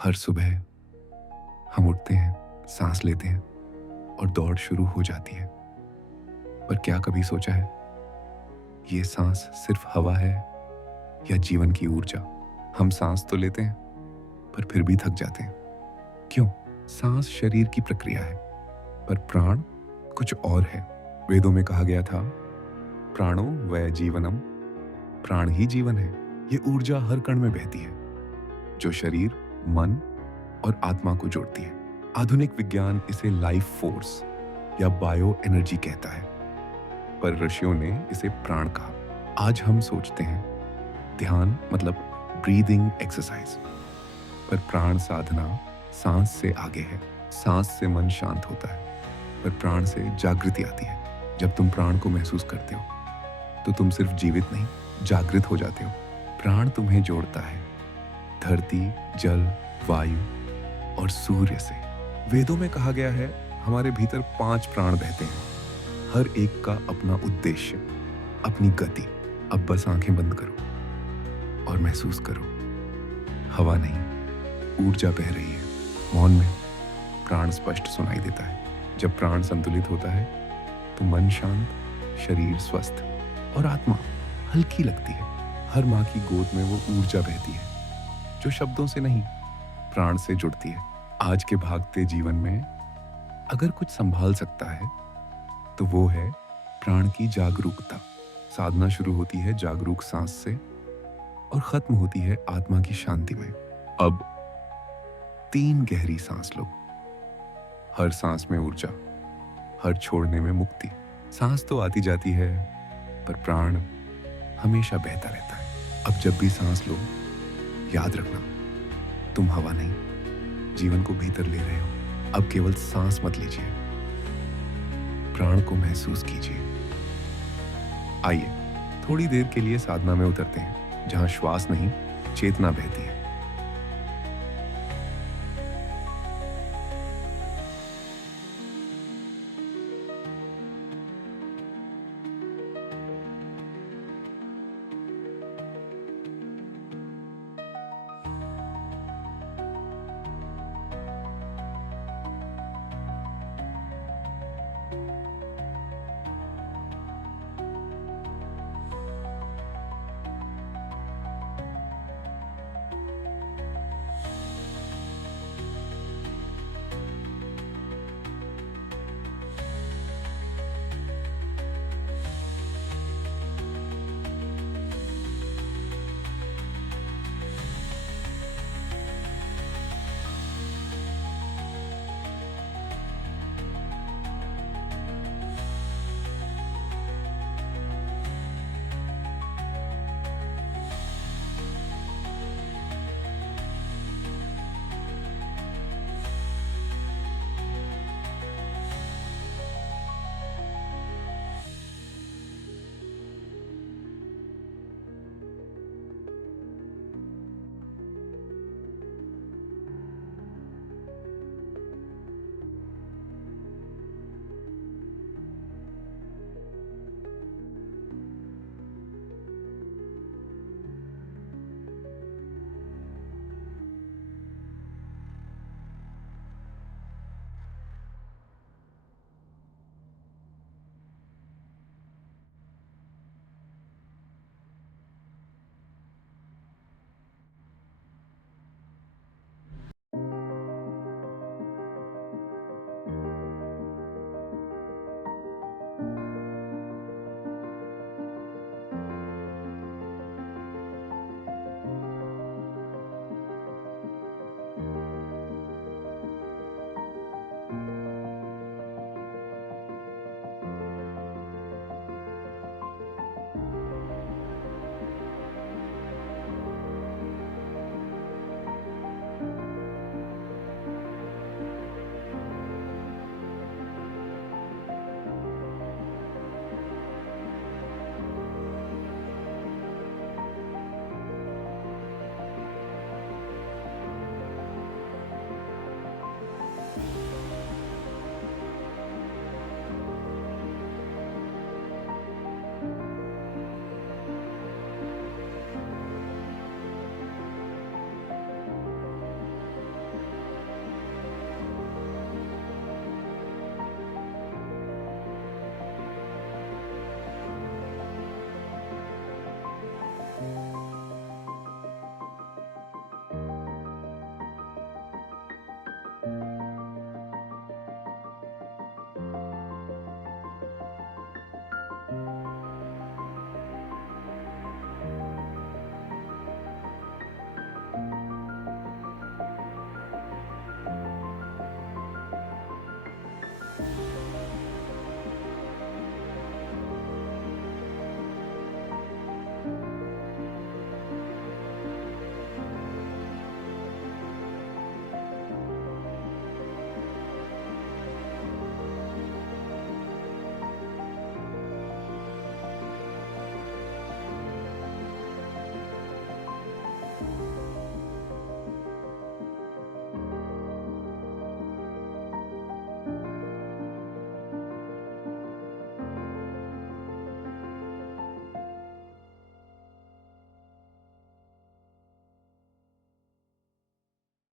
हर सुबह हम उठते हैं, सांस लेते हैं और दौड़ शुरू हो जाती है। पर क्या कभी सोचा है, ये सांस सिर्फ हवा है या जीवन की ऊर्जा? हम सांस तो लेते हैं पर फिर भी थक जाते हैं। क्यों? सांस शरीर की प्रक्रिया है, पर प्राण कुछ और है। वेदों में कहा गया था, प्राणो वै जीवनम, प्राण ही जीवन है। ये ऊर्जा हर कण में बहती है, जो शरीर, मन और आत्मा को जोड़ती है। आधुनिक विज्ञान इसे लाइफ फोर्स या बायो एनर्जी कहता है, पर ऋषियों ने इसे प्राण कहा। आज हम सोचते हैं ध्यान मतलब ब्रीदिंग एक्सरसाइज, पर प्राण साधना सांस से आगे है। सांस से मन शांत होता है, पर प्राण से जागृति आती है। जब तुम प्राण को महसूस करते हो तो तुम सिर्फ जीवित नहीं, जागृत हो जाते हो। प्राण तुम्हें जोड़ता है धरती, जल, वायु और सूर्य से। वेदों में कहा गया है, हमारे भीतर 5 प्राण बहते हैं, हर एक का अपना उद्देश्य, अपनी गति। अब बस आंखें बंद करो और महसूस करो, हवा नहीं, ऊर्जा बह रही है। मौन में प्राण स्पष्ट सुनाई देता है। जब प्राण संतुलित होता है तो मन शांत, शरीर स्वस्थ और आत्मा हल्की लगती है। हर माँ की गोद में वो ऊर्जा बहती है जो शब्दों से नहीं, प्राण से जुड़ती है। आज के भागते जीवन में अगर कुछ संभाल सकता है तो वो है प्राण की जागरूकता। साधना शुरू होती है जागरूक सांस से और खत्म होती है आत्मा की शांति में। अब 3 गहरी सांस लो। हर सांस में ऊर्जा, हर छोड़ने में मुक्ति। सांस तो आती जाती है, पर प्राण हमेशा बहता रहता है। अब जब भी सांस लो, याद रखना, तुम हवा नहीं, जीवन को भीतर ले रहे हो। अब केवल सांस मत लीजिए, प्राण को महसूस कीजिए। आइए थोड़ी देर के लिए साधना में उतरते हैं, जहां श्वास नहीं, चेतना बहती है।